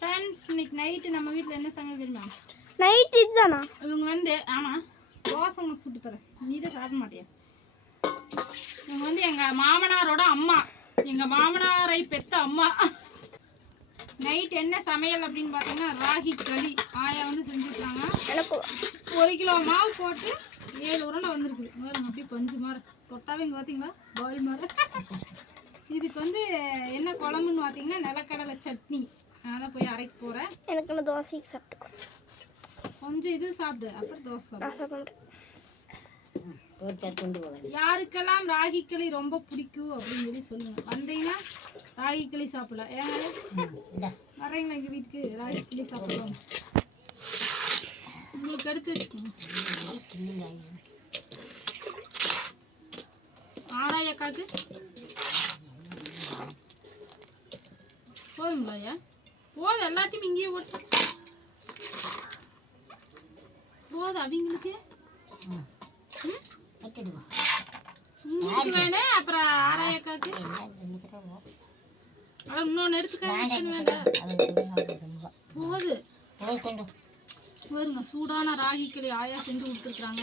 Friends இன்னைக்கு night நம்ம வீட்டில் என்ன சமையல் தெரியுமா? நைட் இதுதானா? இவங்க வந்து ஆமாம் தோசை உனக்கு சுட்டு தரேன். நீ தான் சாப்பிட மாட்டியா? இவங்க வந்து எங்கள் மாமனாரோட அம்மா. எங்கள் மாமனாரை பெத்த அம்மா. நைட் என்ன சமையல் அப்படின்னு பார்த்தீங்கன்னா ராகி களி. ஆயா வந்து செஞ்சுருக்காங்க. ஒரு கிலோ மாவு போட்டு ஏழு உருண்டை வந்திருக்குது பாருங்க அப்படியே பஞ்சு மாதிரி. தொட்டாவே இங்கே பார்த்தீங்களா பால் மாதிரி. இதுக்கு வந்து என்ன குழம்புன்னு பார்த்தீங்கன்னா நிலக்கடலை சட்னி. நான் தான் போய் அரைக்க போகிறேன் எனக்கு நான் தோசைக்கு சாப்பிட்டு கொஞ்சம். இது சாப்பிடு அப்புறம் தோசை சாப்பிடு. யாருக்கெல்லாம் ராகி களி ரொம்ப பிடிக்கும் அப்படின்னு சொல்லி சொல்லுங்க. வந்தீங்கன்னா ராகி களி சாப்பிடலாம். ஏங்க? வரீங்களா எங்கள் வீட்டுக்கு? ராகி களி சாப்பிடுவோம் உங்களுக்கு எடுத்து வச்சுக்கோங்க. ஆறாயக்காக்கு போதுங்களா ஐயா? போதும் எல்லாத்தையும் இங்கேயே ஓட்டு. போதும் அவங்களுக்கு? ம்? உங்களுக்கு வேணும் அப்புறம் ஆறாயக்காக்கு அட இன்னொன்று எடுத்துக்க போது. பாருங்க சூடான ராகி களி ஆயா செஞ்சு கொடுத்துருக்குறாங்க.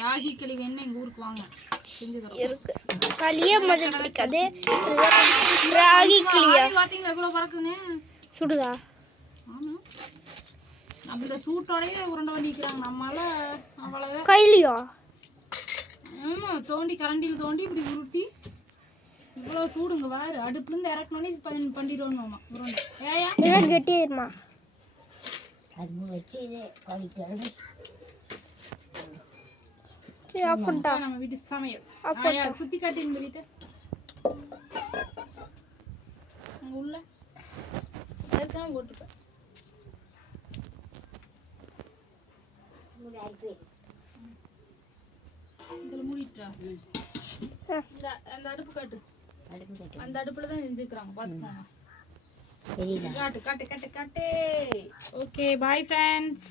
ராகி களி வேணும் எங்கள் ஊருக்கு வாங்க. செஞ்சு ராகி ஆவி பார்த்தீங்களா எவ்வளோ பறக்குன்னு சுடுதா? ஆமாம் அந்த சூட்டோடயே உருண்டை பண்ணிக்கிறாங்க நம்மளால அவ்வளோதான் கைலியா ஆமாம் தோண்டி கரண்டியில் தோண்டி இப்படி உருட்டி. இவ்வளோ சூடுங்க வாரு. அடுப்புலேருந்து இறக்கணுன்னே பண் பண்ணிடுவோம் மாமா உருண்டை. ஏயா? இல்லை கெட்டியாயிருமா சரி ஆஃப் பண்ணிட்டா. நம்ம வீட்டு சமையல். சுற்றி காட்டி இந்த வீட்டை. ஏற்கனவே போட்டுப்பேன் இதில் மூடிட்டா? ஆ. இந்த அந்த அடுப்பு காட்டு. அந்த அடுப்புல தான் செஞ்சுக்கிறாங்க பார்த்துக்கோங்க. காட்டு காட்டு காட்டு காட்டு. Okay bye friends